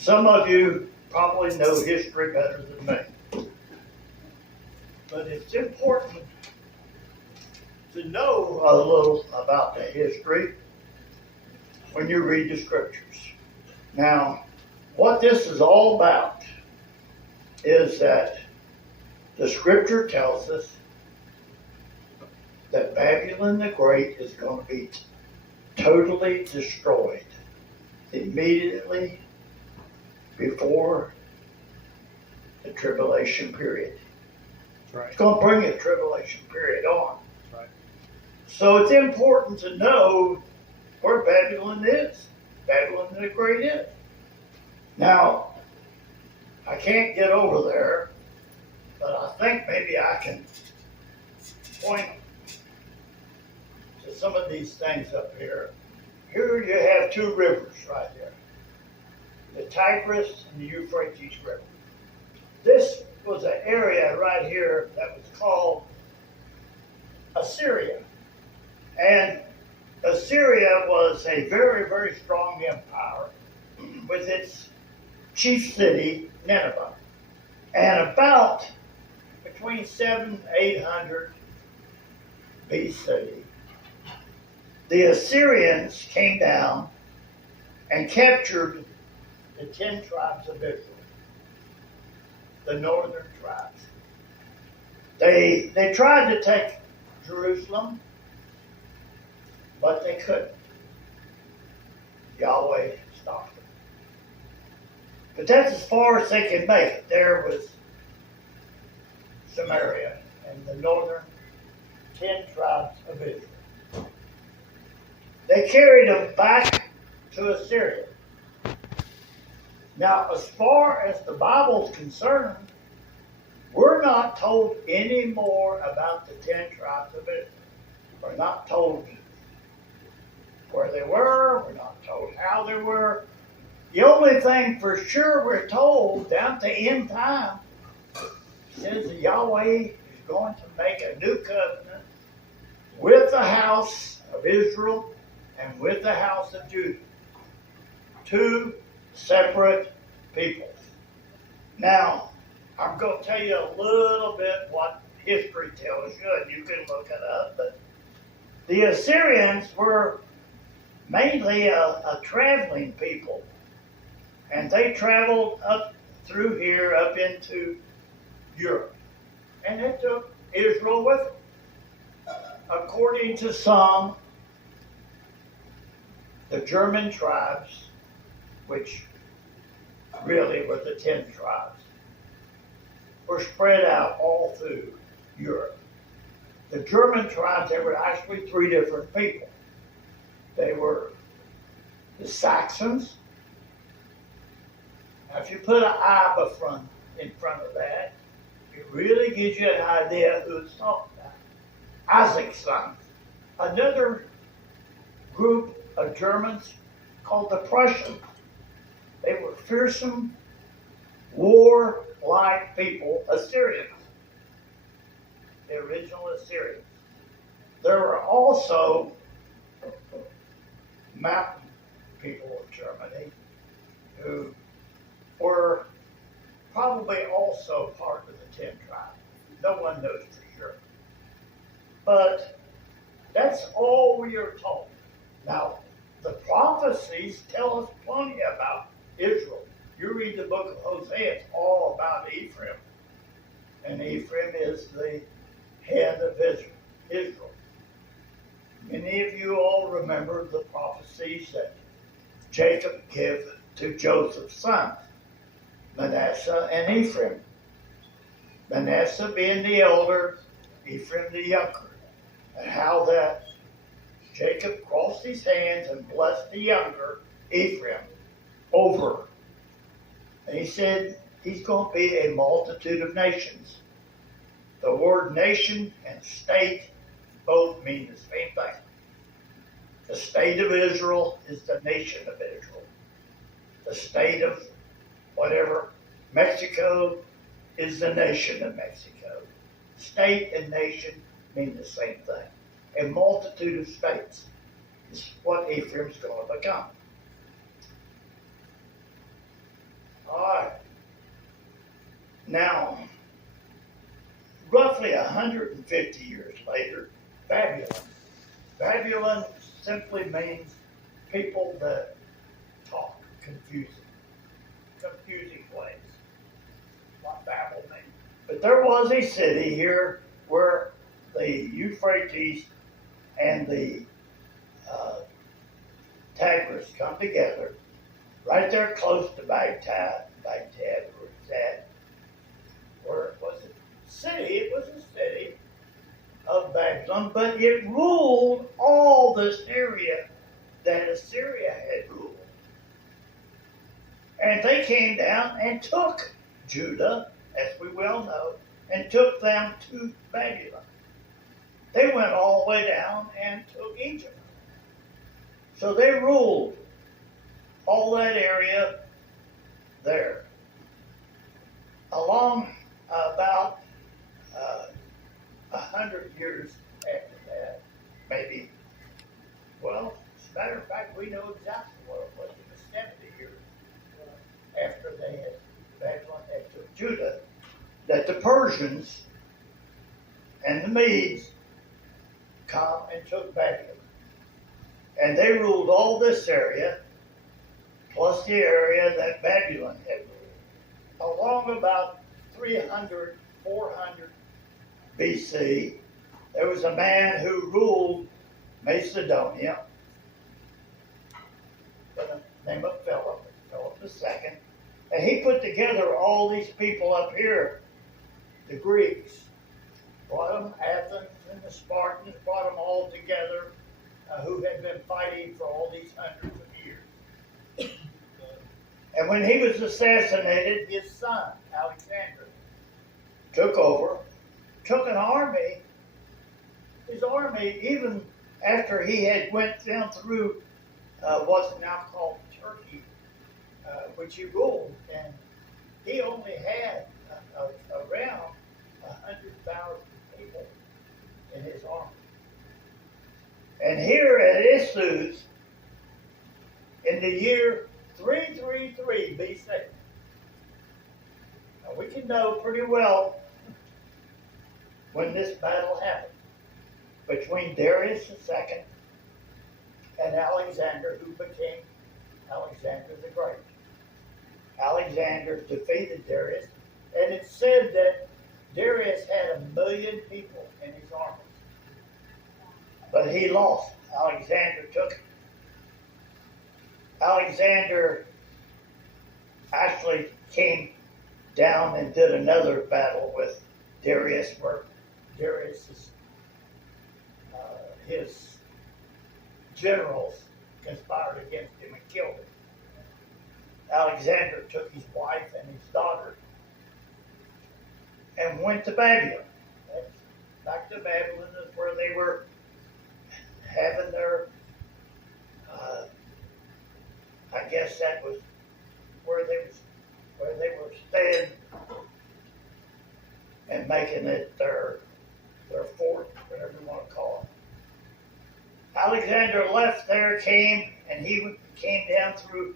Some of you probably know history better than me. But it's important to know a little about the history when you read the scriptures. Now, what this is all about is that the scripture tells us that Babylon the Great is going to be totally destroyed immediately before the tribulation period. Right. It's going to bring a tribulation period on. Right. So it's important to know where Babylon is. Babylon the Great is. Now, I can't get over there, but I think maybe I can point to some of these things up here. Here you have two rivers right there. The Tigris and the Euphrates River. This was an area right here that was called Assyria. And Assyria was a very, very strong empire with its chief city, Nineveh. And about between 700 and 800 BC, the Assyrians came down and captured the 10 tribes of Israel, the northern tribes. They tried to take Jerusalem, but they couldn't. Yahweh stopped them. But that's as far as they could make it. There was Samaria and the northern 10 tribes of Israel. They carried them back to Assyria. Now, as far as the Bible's concerned, we're not told any more about the 10 tribes of Israel. We're not told where they were. We're not told how they were. The only thing for sure we're told down to end time says that Yahweh is going to make a new covenant with the house of Israel and with the house of Judah. Two separate peoples. Now, I'm going to tell you a little bit what history tells you, and you can look it up, but the Assyrians were mainly a traveling people, and they traveled up through here, up into Europe, and they took Israel with them. According to some, the German tribes, which really were the 10 tribes, were spread out all through Europe. The German tribes, there were actually 3 different people. They were the Saxons. Now, if you put an I in front of that, it really gives you an idea who it's talking about. Isaac's sons. Another group of Germans called the Prussians. They were fearsome, warlike people, Assyrians. The original Assyrians. There were also mountain people of Germany who were probably also part of the 10 tribes. No one knows for sure. But that's all we are told. Now, the prophecies tell us plenty about Israel. You read the book of Hosea, it's all about Ephraim. And Ephraim is the head of Israel. Many of you all remember the prophecies that Jacob gave to Joseph's sons, Manasseh and Ephraim. Manasseh being the elder, Ephraim the younger. And how that Jacob crossed his hands and blessed the younger, Ephraim, over. And he said he's going to be a multitude of nations. The word nation and state both mean the same thing. The state of Israel is the nation of Israel. The state of whatever, Mexico, is the nation of Mexico. State and nation mean the same thing. A multitude of states is what Ephraim's going to become. All right. Now, roughly 150 years later, Babylon. Babylon simply means people that talk confusing ways. What Babel means. But there was a city here where the Euphrates and the Tigris come together, right there close to Baghdad, where it's at. Where it was a city, it was a city of Babylon, but it ruled all this area that Assyria had ruled. And they came down and took Judah, as we well know, and took them to Babylon. They went all the way down and took Egypt. So they ruled all that area there. Along about 100 years after that, maybe. Well, as a matter of fact, we know exactly what it was. It was 70 years after they had Babylon had took Judah, that the Persians and the Medes come and took Babylon. And they ruled all this area, plus the area that Babylon had ruled. Along about 300, 400 BC, there was a man who ruled Macedonia by the name of Philip II. And he put together all these people up here, the Greeks, brought them, Athens and the Spartans, brought them all together, who had been fighting for all these hundreds of years. And when he was assassinated, his son, Alexander, took over, took an army. His army, even after he had went down through what's now called Turkey, which he ruled, and he only had around 100,000 people in his army. And here at Issus, in the year 333 BC, now we can know pretty well when this battle happened between Darius II and Alexander, who became Alexander the Great. Alexander defeated Darius, and it said that Darius had 1 million people in his army. But he lost. Alexander took it. Alexander actually came down and did another battle with Darius, where Darius' his generals conspired against him and killed him. Alexander took his wife and his daughter and went to Babylon. Back to Babylon is where they were having their, I guess that was where they were staying and making it their fort, whatever you want to call it. Alexander left there, came, and he came down through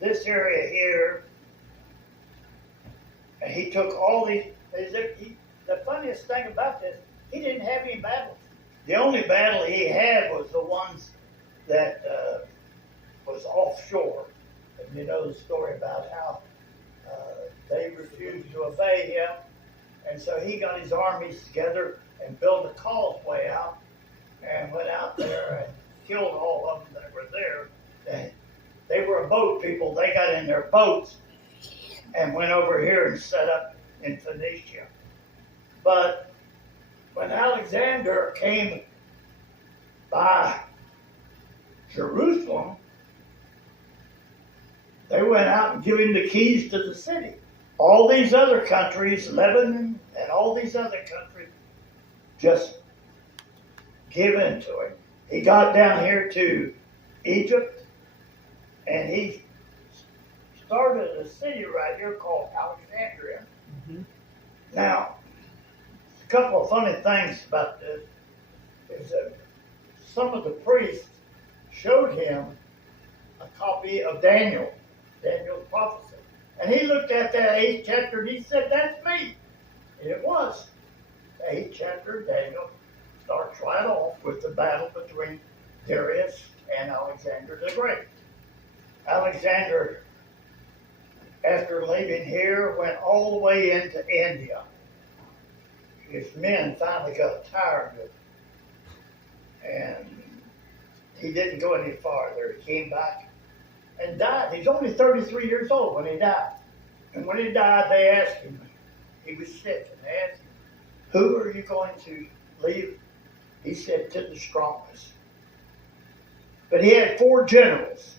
this area here, and he took all these. The funniest thing about this, he didn't have any battles. The only battle he had was the ones that was offshore. And you know the story about how they refused to obey him. And so he got his armies together and built a causeway out and went out there and killed all of them that were there. They were a boat people. They got in their boats and went over here and set up in Phoenicia. But when Alexander came by Jerusalem, they went out and gave him the keys to the city. All these other countries, Lebanon and all these other countries, just give in to him. He got down here to Egypt, and he started a city right here called Alexandria. Mm-hmm. Now, a couple of funny things about this is that some of the priests showed him a copy of Daniel. Daniel's prophecy. And he looked at that 8th chapter and he said, that's me. And it was. The 8th chapter of Daniel starts right off with the battle between Darius and Alexander the Great. Alexander, after leaving here, went all the way into India. His men finally got tired of it. And he didn't go any farther. He came back and died. He's only 33 years old when he died. And when he died, they asked him, he was sick, and they asked him, who are you going to leave? He said, to the strongest. But he had 4 generals.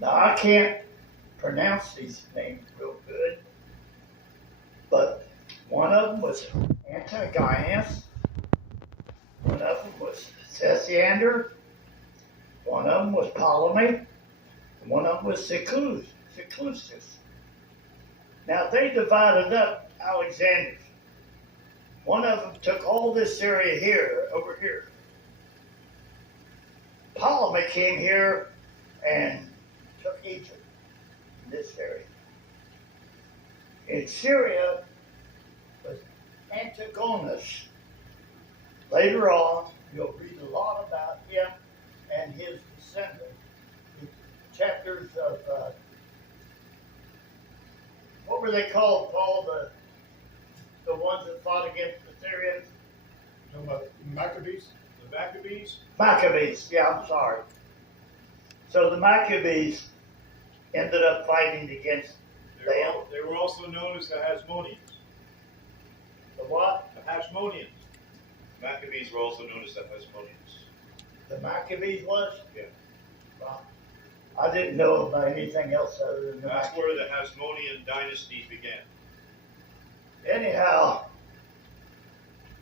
Now, I can't pronounce these names real good, but one of them was Antigonus, one of them was Cesiander, one of them was Ptolemy, and one of them was Seclusus. Now, they divided up Alexander's. One of them took all this area here, over here. Ptolemy came here and took Egypt, this area. In Syria was Antigonus. Later on, you'll read a lot about him and his descendants. The chapters of, what were they called, Paul? The ones that fought against the Syrians? Talking about Maccabees? The Maccabees? Maccabees, yeah, I'm sorry. So the Maccabees ended up fighting against them. They were also known as the Hasmoneans. The what? The Hasmoneans. Maccabees were also known as the Hasmoneans. The Maccabees was? Yeah. Well, I didn't know about anything else other than the That's Maccabees. where the Hasmonean dynasty began. Anyhow,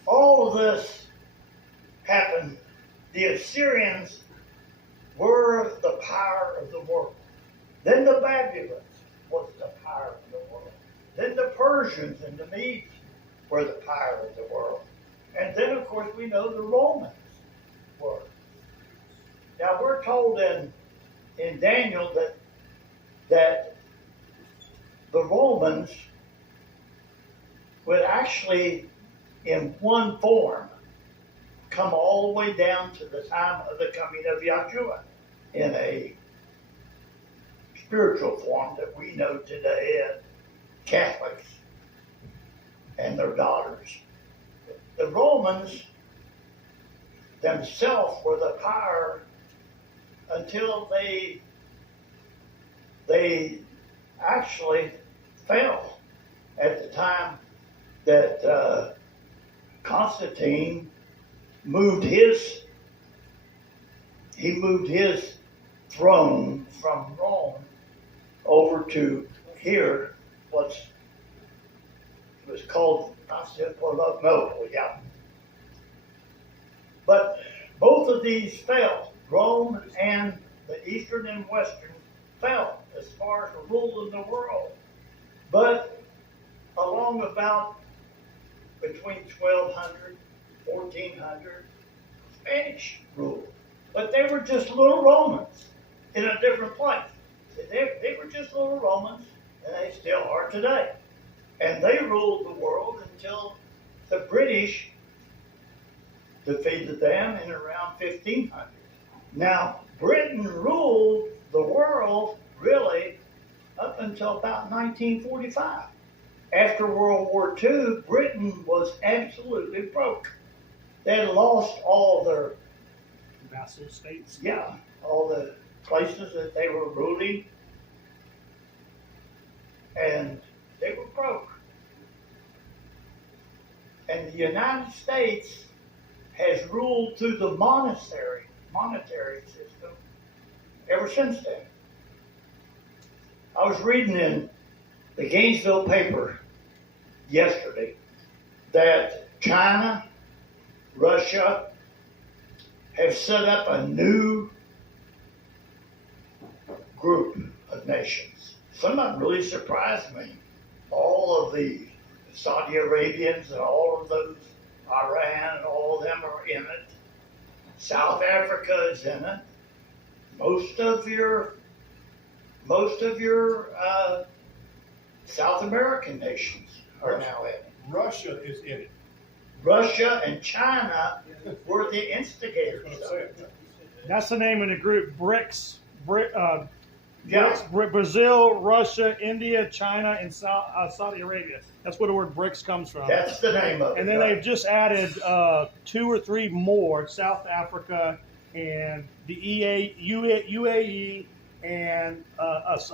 all of this happened. The Assyrians were the power of the world. Then the Babylons was the power of the world. Then the Persians and the Medes were the power of the world. And then, of course, we know the Romans were. Now, we're told in Daniel that the Romans would actually, in one form, come all the way down to the time of the coming of Yahshua in a spiritual form that we know today as Catholics and their daughters. The Romans themselves were the power until they actually fell at the time that Constantine moved his throne from Rome over to here, what was called Constantinople, yeah. But both of these fell. Rome and the Eastern and Western fell as far as the rule in the world. But along about between 1200, 1400, Spanish ruled. But they were just little Romans in a different place. They were just little Romans, and they still are today. And they ruled the world until the British defeated them in around 1500. Now, Britain ruled the world really up until about 1945. After World War II, Britain was absolutely broke. They had lost all their vassal states. Yeah, all the places that they were ruling, and they were broke. And the United States has ruled through the monetary system ever since then. I was reading in the Gainesville paper yesterday that China, Russia have set up a new group of nations. Some of them really surprised me. All of the Saudi Arabians and all of those, Iran and all of them are in it. South Africa is in it. Most of your most of your South American nations are now in it. Russia is in it. Russia and China were the That's instigators what I'm of saying. it. That's the name of the group, BRICS. Yeah. Brazil, Russia, India, China, and Saudi Arabia. That's where the word BRICS comes from. That's the name of it. And then right? they've just added 2 or 3 more: South Africa and the UAE, and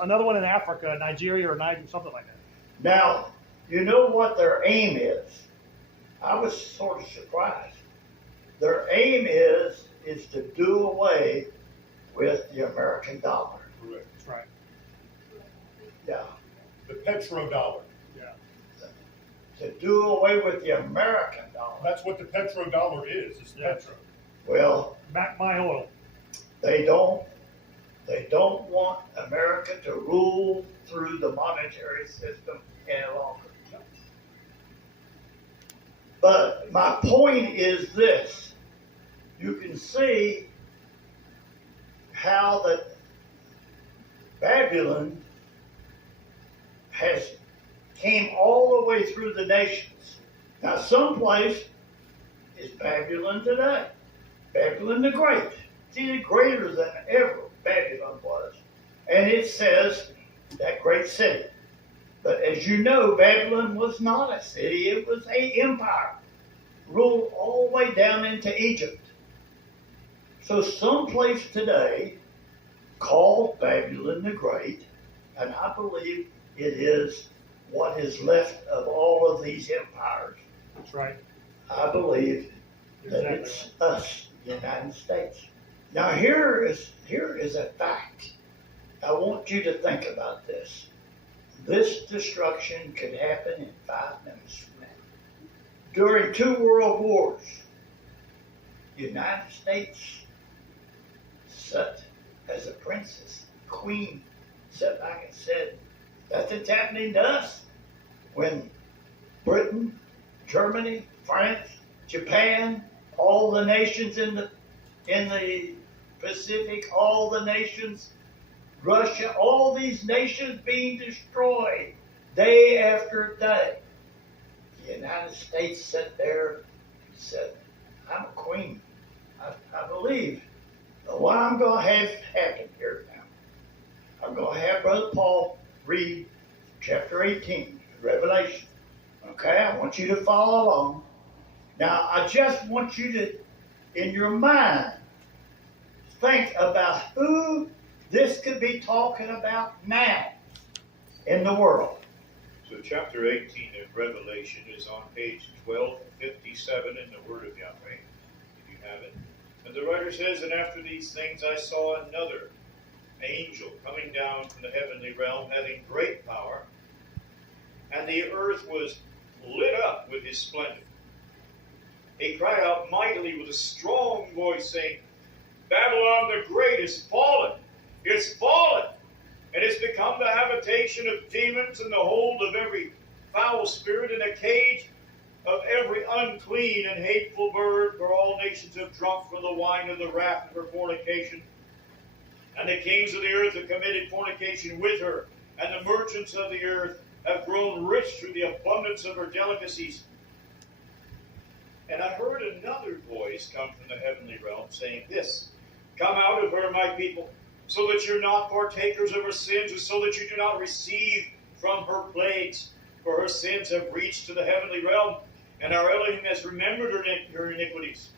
another one in Africa, Nigeria or Niger, something like that. Now, you know what their aim is? I was sort of surprised. Their aim is to do away with the American dollar. Correct. That's right. Yeah. The petrodollar. Yeah. To do away with the American dollar. That's what the petrodollar is. It's Yeah. petro. Well, Back my oil. they don't want America to rule through the monetary system any longer. But my point is this. You can see how that Babylon came all the way through the nations. Now, someplace is Babylon today. Babylon the Great. It's even greater than ever Babylon was. And it says, that great city. But as you know, Babylon was not a city, it was an empire. Ruled all the way down into Egypt. So someplace today called Babylon the Great, and I believe it is what is left of all of these empires. That's right. I believe that Exactly it's us, the United States. Now here is a fact. I want you to think about this. This destruction could happen in 5 minutes from now. During 2 world wars, the United States sat as a princess, queen, sat back and said, nothing's happening to us. When Britain, Germany, France, Japan, all the nations in the Pacific, all the nations, Russia, all these nations being destroyed day after day. The United States sat there and said, I'm a queen. I believe. But what I'm going to have happen here now, I'm going to have Brother Paul read chapter 18, Revelation. Okay, I want you to follow along. Now, I just want you to, in your mind, think about who this could be talking about now in the world. So chapter 18 of Revelation is on page 1257 in the Word of Yahweh, if you have it. And the writer says, and after these things I saw another angel coming down from the heavenly realm, having great power, and the earth was lit up with his splendor. He cried out mightily with a strong voice, saying, Babylon the Great is fallen. It's fallen, and it's become the habitation of demons and the hold of every foul spirit and a cage of every unclean and hateful bird, for all nations have drunk from the wine of the wrath of her fornication. And the kings of the earth have committed fornication with her, and the merchants of the earth have grown rich through the abundance of her delicacies. And I heard another voice come from the heavenly realm, saying this, Come out of her, my people, so that you're not partakers of her sins, and so that you do not receive from her plagues. For her sins have reached to the heavenly realm, and our Elohim has remembered her iniquities.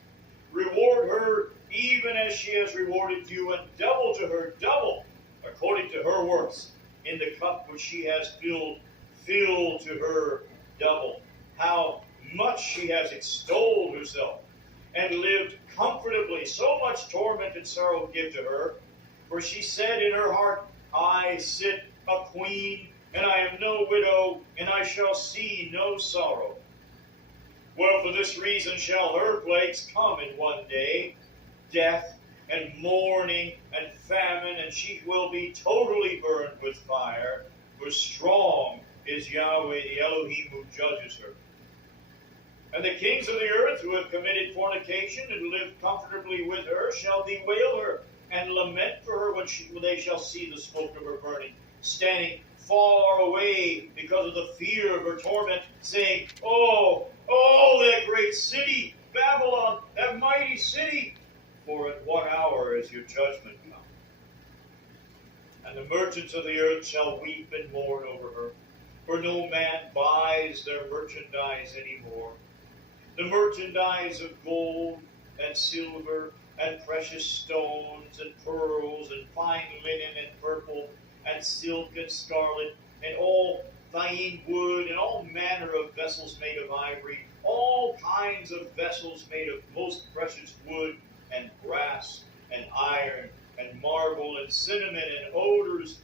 Reward her even as she has rewarded you, and double to her, double, according to her works. In the cup which she has filled, fill to her double. How much she has extolled herself, and lived comfortably. So much torment and sorrow give to her. For she said in her heart, I sit a queen, and I am no widow, and I shall see no sorrow. Well, for this reason shall her plagues come in one day, death, and mourning, and famine, and she will be totally burned with fire, for strong is Yahweh the Elohim who judges her. And the kings of the earth who have committed fornication and lived comfortably with her shall bewail her, and lament for her when they shall see the smoke of her burning, standing far away because of the fear of her torment, saying, Oh, that great city, Babylon, that mighty city, for at 1 hour is your judgment come. And the merchants of the earth shall weep and mourn over her, for no man buys their merchandise any more. The merchandise of gold and silver and precious stones and pearls and fine linen and purple and silk and scarlet and all fine wood and all manner of vessels made of ivory, all kinds of vessels made of most precious wood and brass and iron and marble and cinnamon and odors,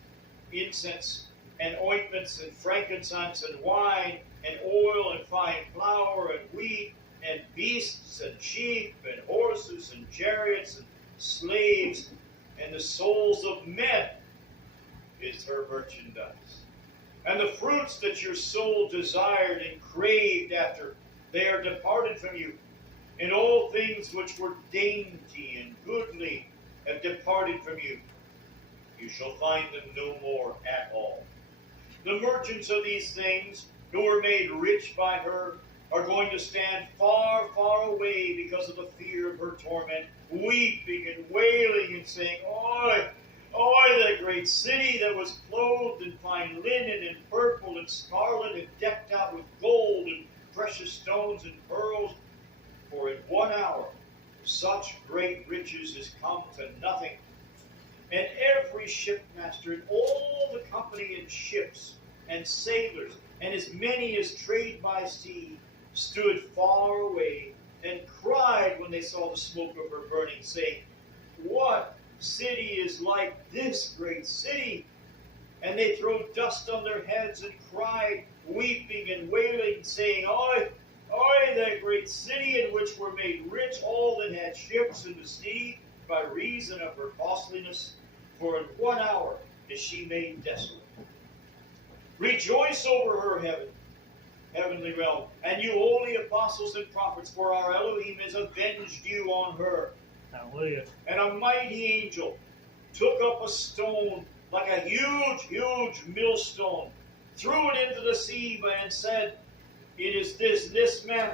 incense and ointments and frankincense and wine and oil and fine flour and wheat and beasts and sheep and horses and chariots and slaves and the souls of men is her merchandise. And the fruits that your soul desired and craved after, they are departed from you. And all things which were dainty and goodly have departed from you. You shall find them no more at all. The merchants of these things, who were made rich by her, are going to stand far, far away because of the fear of her torment, weeping and wailing and saying, Oi, that great city that was clothed in fine linen and purple and scarlet and decked out with gold and precious stones and pearls, for in 1 hour such great riches is come to nothing. And every shipmaster and all the company in ships and sailors and as many as trade by sea stood far away and cried when they saw the smoke of her burning, saying, What city is like this great city? And they threw dust on their heads and cried, weeping and wailing, saying, Oi, that great city in which were made rich all that had ships in the sea by reason of her costliness, for in 1 hour is she made desolate. Rejoice over her, heavenly realm, and you holy apostles and prophets, for our Elohim has avenged you on her. Hallelujah. And a mighty angel took up a stone like a huge, huge millstone, threw it into the sea, and said, It is this manner,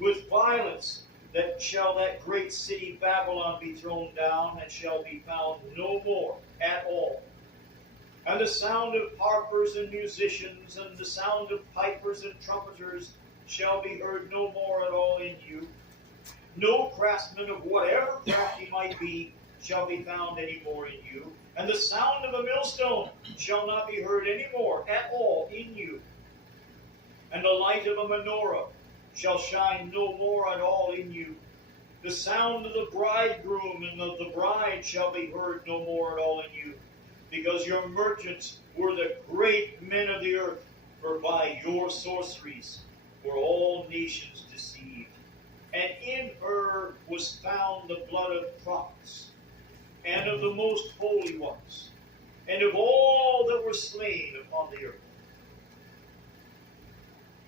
with violence, that shall that great city Babylon be thrown down, and shall be found no more at all. And the sound of harpers and musicians, and the sound of pipers and trumpeters shall be heard no more at all in you. No craftsman of whatever craft he might be shall be found any more in you. And the sound of a millstone shall not be heard any more at all in you. And the light of a menorah shall shine no more at all in you. The sound of the bridegroom and of the bride shall be heard no more at all in you. Because your merchants were the great men of the earth, for by your sorceries were all nations deceived. And in her was found the blood of prophets, and of the most holy ones, and of all that were slain upon the earth.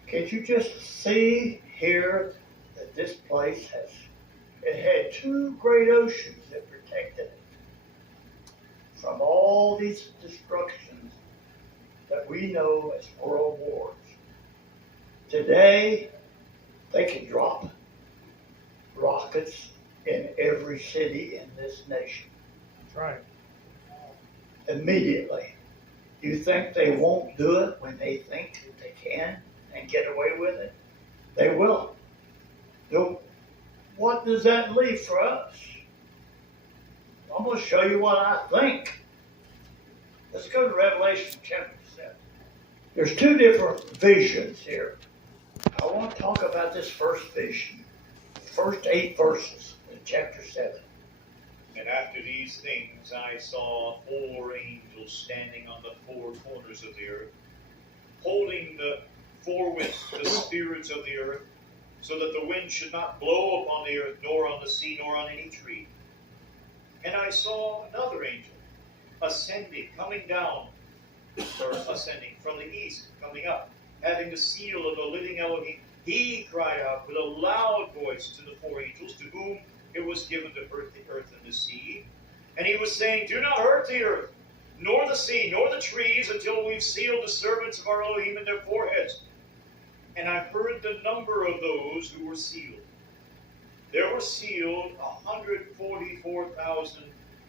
Can't you just see here that this place had two great oceans that protected it from all these destructions that we know as world wars. Today, they can drop rockets in every city in this nation. That's right. Immediately. You think they won't do it when they think that they can and get away with it? They will. What does that leave for us? I'm going to show you what I think. Let's go to Revelation chapter 7. There's two different visions here. I want to talk about this first vision, the first 8 verses in chapter 7. And after these things I saw 4 angels standing on the 4 corners of the earth, holding the 4 winds, the spirits of the earth, so that the wind should not blow upon the earth, nor on the sea, nor on any tree. And I saw another angel ascending from the east, coming up, having the seal of the living Elohim. He cried out with a loud voice to the 4 angels, to whom it was given to hurt the earth and the sea, And he was saying, do not hurt the earth, nor the sea, nor the trees, until we've sealed the servants of our Elohim in their foreheads. And I heard the number of those who were sealed. There were sealed 144,000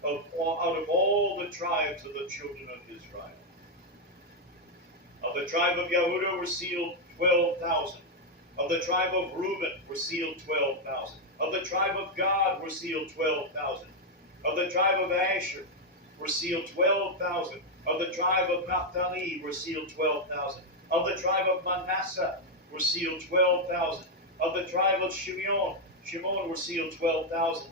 out of all the tribes of the children of Israel. Of the tribe of Yehudah were sealed 12,000. Of the tribe of Reuben were sealed 12,000. Of the tribe of Gad were sealed 12,000. Of the tribe of Asher were sealed 12,000. Of the tribe of Naphtali were sealed 12,000. Of the tribe of Manasseh were sealed 12,000. Of the tribe of Shimon were sealed 12,000.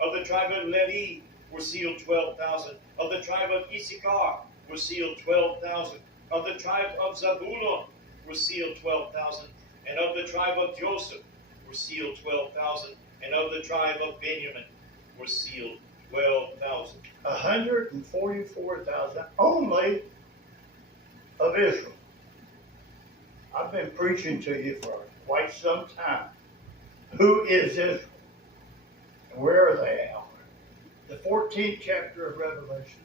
Of the tribe of Levi were sealed 12,000. Of the tribe of Issachar were sealed 12,000. Of the tribe of Zabulon were sealed 12,000. And of the tribe of Joseph were sealed 12,000. And of the tribe of Benjamin were sealed 12,000. 144,000 only of Israel. I've been preaching to you for quite some time. Who is Israel? And where are they at? The 14th chapter of Revelation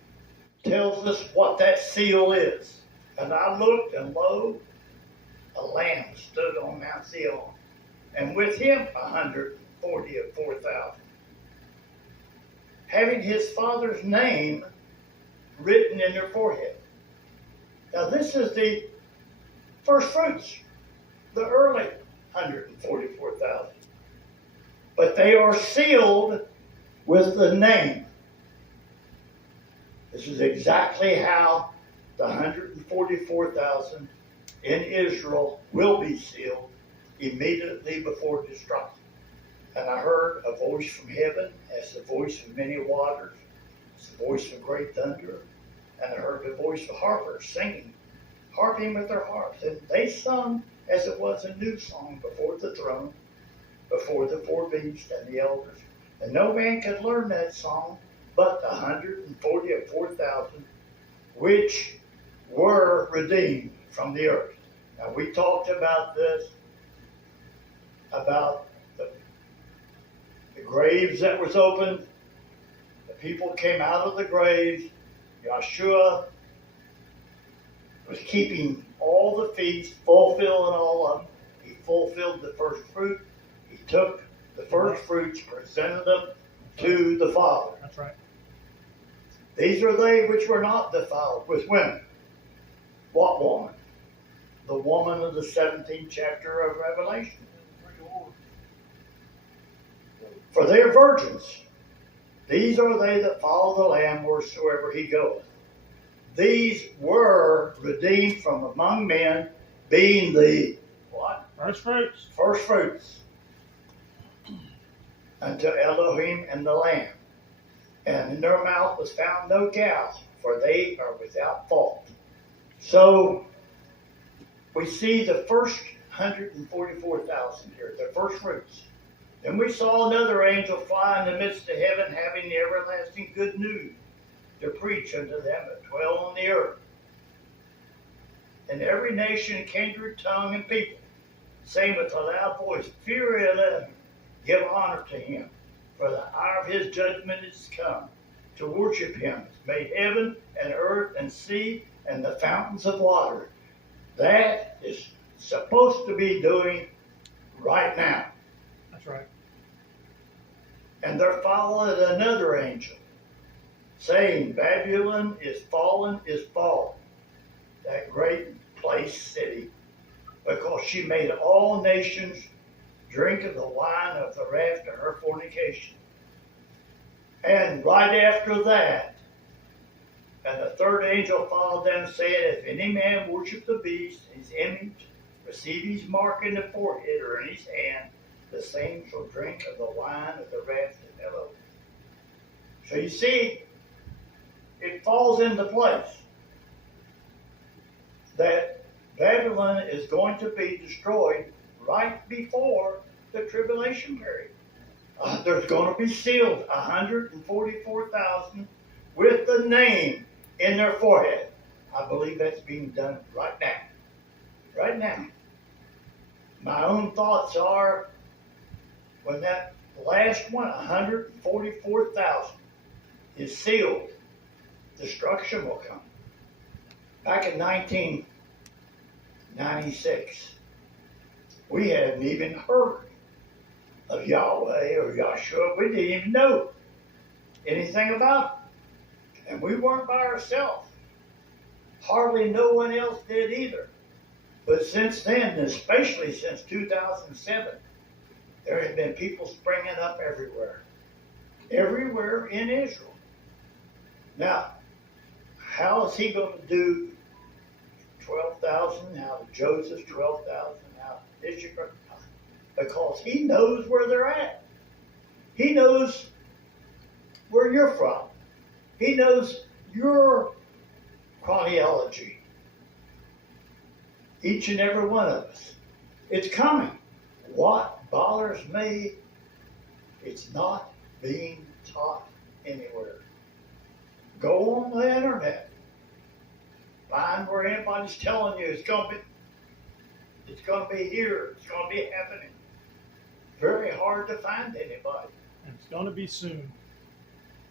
tells us what that seal is. And I looked, and lo, a lamb stood on Mount Zion, and with him 144,000, having his father's name written in their forehead. Now this is the first fruits, the early 144,000. But they are sealed with the name. This is exactly how the 144,000 in Israel will be sealed immediately before destruction. And I heard a voice from heaven as the voice of many waters, as the voice of great thunder, and I heard the voice of harpers singing, harping with their harps. And they sung as it was a new song before the throne, before the four beasts and the elders. And no man could learn that song but the 144,000 which were redeemed from the earth. Now we talked about this, about the graves that was opened. The people came out of the graves. Yahshua was keeping all the feasts, fulfilling all of them. He fulfilled the first fruit. He took the first fruits, presented them to the Father. That's right. These are they which were not defiled with women. What woman? The woman of the 17th chapter of Revelation. For they are virgins. These are they that follow the Lamb wheresoever he goeth. These were redeemed from among men, being the what? First fruits. First fruits unto Elohim and the Lamb. And in their mouth was found no guile, for they are without fault. So we see the first 144,000 here, the first fruits. Then we saw another angel fly in the midst of heaven, having the everlasting good news to preach unto them that dwell on the earth. And every nation, kindred, tongue, and people, saying with a loud voice, Fear Elohim, give honor to him, for the hour of his judgment is come. To worship him has made heaven and earth and sea and the fountains of water. That is supposed to be doing right now. That's right. And there followed another angel, saying, Babylon is fallen, that great place, city, because she made all nations drink of the wine of the wrath of her fornication. And right after that, and the third angel followed them, saying, If any man worship the beast, his image, receive his mark in the forehead or in his hand, the same shall drink of the wine of the wrath of Elohim. So you see, it falls into place that Babylon is going to be destroyed right before the tribulation period. There's going to be sealed 144,000 with the name in their forehead. I believe that's being done right now. Right now. My own thoughts are, when that last one, 144,000, is sealed, destruction will come. Back in 1996, we hadn't even heard of Yahweh or Yahshua. We didn't even know anything about him. And we weren't by ourselves. Hardly no one else did either. But since then, especially since 2007, there have been people springing up everywhere. Everywhere in Israel. Now, how is he going to do 12,000? How to Joseph 12,000? How to Issachar? Because he knows where they're at. He knows where you're from. He knows your chronology. Each and every one of us. It's coming. What bothers me, it's not being taught anywhere. Go on the internet. Find where anybody's telling you it's going to be here. It's going to be happening. Very hard to find anybody. And it's going to be soon.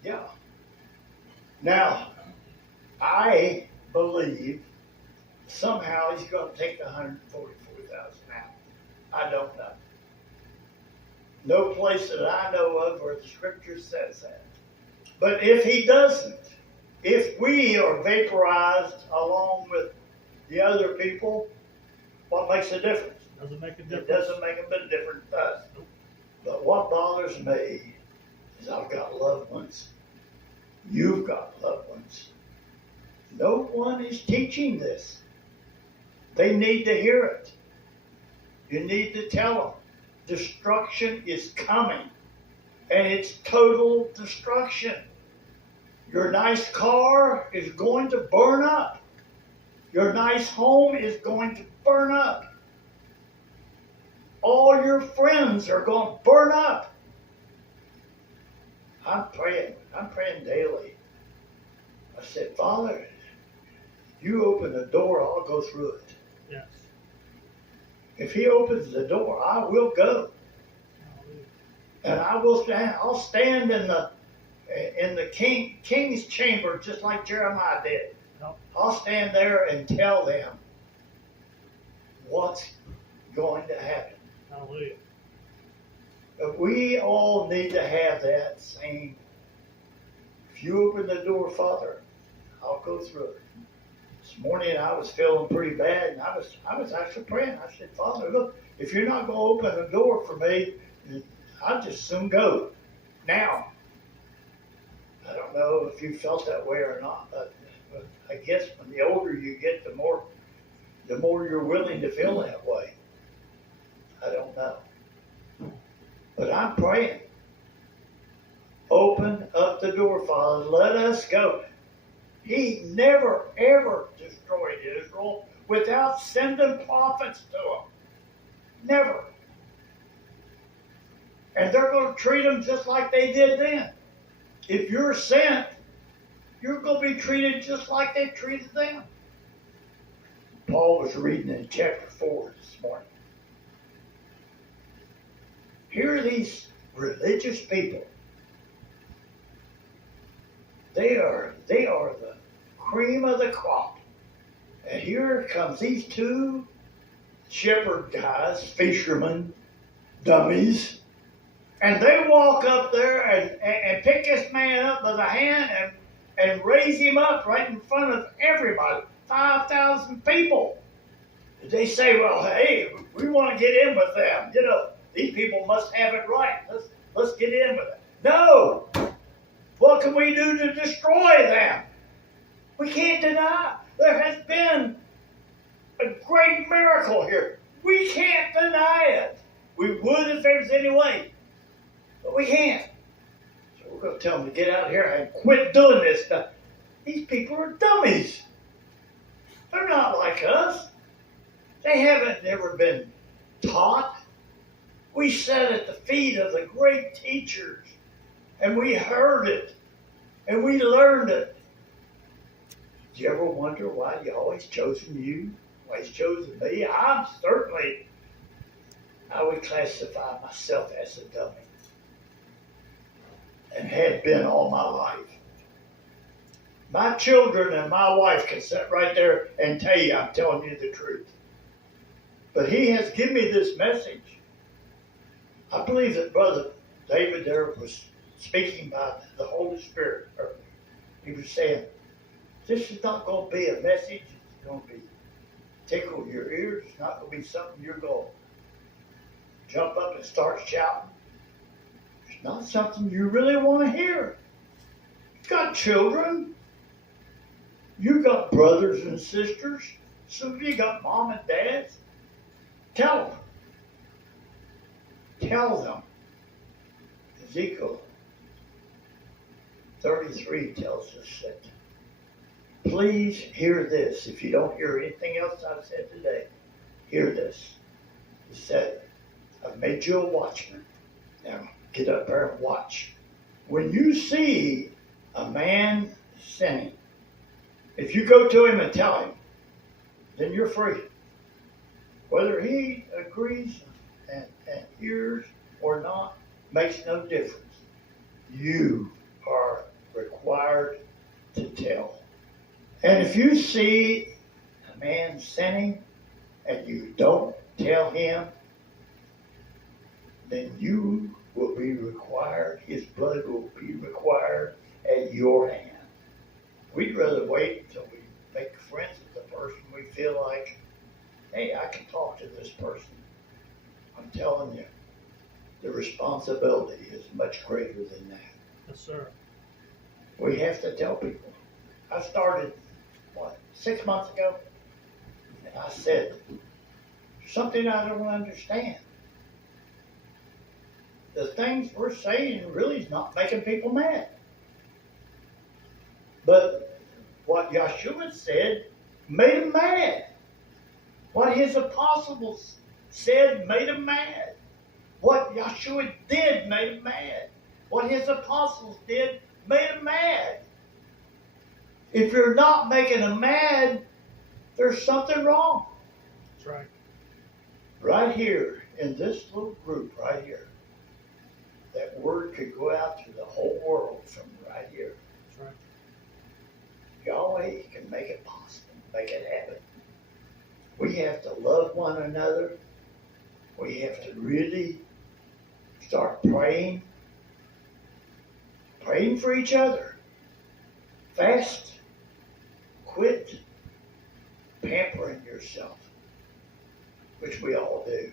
Yeah. Now, I believe somehow he's going to take the 144,000 out. I don't know. No place that I know of where the scripture says that. But if he doesn't, if we are vaporized along with the other people, what makes a difference? Doesn't make a difference. It doesn't make a bit of difference to us. But what bothers me is I've got loved ones. You've got loved ones. No one is teaching this. They need to hear it. You need to tell them. Destruction is coming. And it's total destruction. Your nice car is going to burn up. Your nice home is going to burn up. All your friends are going to burn up. I'm praying daily. I said, Father, you open the door, I'll go through it. Yes. If he opens the door, I will go. And I will stand. I'll stand in the king's chamber, just like Jeremiah did. No. I'll stand there and tell them what's going to happen. Hallelujah. But we all need to have that same. If you open the door, Father, I'll go through it. This morning I was feeling pretty bad, and I was actually praying. I said, Father, look, if you're not going to open the door for me, I'll just soon go. Now, I don't know if you felt that way or not, but I guess when the older you get, the more you're willing to feel that way. I don't know. But I'm praying. Open up the door, Father. Let us go. He never, ever destroyed Israel without sending prophets to them. Never. And they're going to treat them just like they did then. If you're sent, you're going to be treated just like they treated them. Paul was reading in chapter 4 this morning. Here are these religious people. They are the cream of the crop. And here comes these two shepherd guys, fishermen, dummies. And they walk up there and pick this man up by the hand and raise him up right in front of everybody, 5,000 people. They say, well, hey, we want to get in with them. You know, these people must have it right. Let's get in with it. No! What can we do to destroy them? We can't deny. There has been a great miracle here. We can't deny it. We would if there was any way. But we can't. So we're going to tell them to get out here and quit doing this stuff. These people are dummies. They're not like us. They haven't never been taught. We sat at the feet of the great teachers, and we heard it, and we learned it. Did you ever wonder why He always chosen you? Why He's chosen me? I would classify myself as a dummy, and had been all my life. My children and my wife can sit right there and tell you I'm telling you the truth. But he has given me this message. I believe that Brother David there was speaking by the Holy Spirit. He was saying, this is not going to be a message. It's going to be tickle your ears. It's not going to be something you're going to jump up and start shouting. It's not something you really want to hear. You've got children. You've got brothers and sisters. So you got mom and dads. Tell them. Tell them. Ezekiel 33 tells us that. Please hear this. If you don't hear anything else I've said today, hear this. He said, I've made you a watchman. Now get up there and watch. When you see a man sinning, if you go to him and tell him, then you're free. Whether he agrees and hears or not makes no difference. You are required to tell. And if you see a man sinning and you don't tell him, then you will be required, his blood will be required at your hand. We'd rather wait until we make friends with the person we feel like, hey, I can talk to this person. I'm telling you, the responsibility is much greater than that. Yes, sir. We have to tell people. I started, 6 months ago? And I said, something I don't understand. The things we're saying really is not making people mad. But what Yahshua said made them mad. What his apostles said made them mad. What Yahshua did made them mad. What his apostles did made them mad. If you're not making them mad, there's something wrong. That's right. Right here, in this little group right here, that word could go out to the whole world from right here. That's right. Yahweh can make it possible, make it happen. We have to love one another. We have to really start praying for each other. Fast. Quit pampering yourself, which we all do.